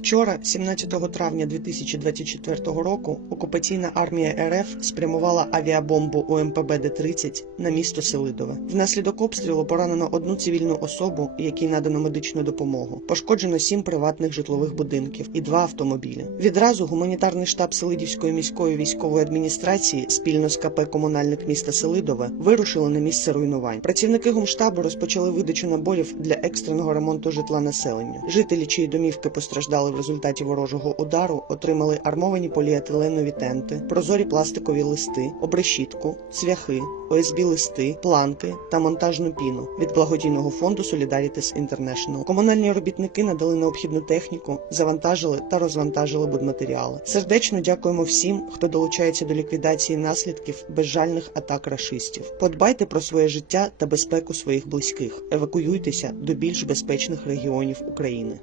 Вчора, 17 травня 2024 року, окупаційна армія РФ спрямувала авіабомбу УМПБ Д-30 на місто Селидове. Внаслідок обстрілу поранено одну цивільну особу, якій надано медичну допомогу. Пошкоджено сім приватних житлових будинків і два автомобілі. Відразу гуманітарний штаб Селидівської міської військової адміністрації спільно з КП Комунальник міста Селидове вирушили на місце руйнувань. Працівники гумштабу розпочали видачу наборів для екстреного ремонту житла населенню. Жителі, чиї домівки постраждали в результаті ворожого удару, отримали армовані поліетиленові тенти, прозорі пластикові листи, обрешітку, цвяхи, ОСБ листи, планки та монтажну піну від благодійного фонду Solidarities International. Комунальні робітники надали необхідну техніку, завантажили та розвантажили будматеріали. Сердечно дякуємо всім, хто долучається до ліквідації наслідків безжальних атак рашистів. Подбайте про своє життя та безпеку своїх близьких. Евакуюйтеся до більш безпечних регіонів України.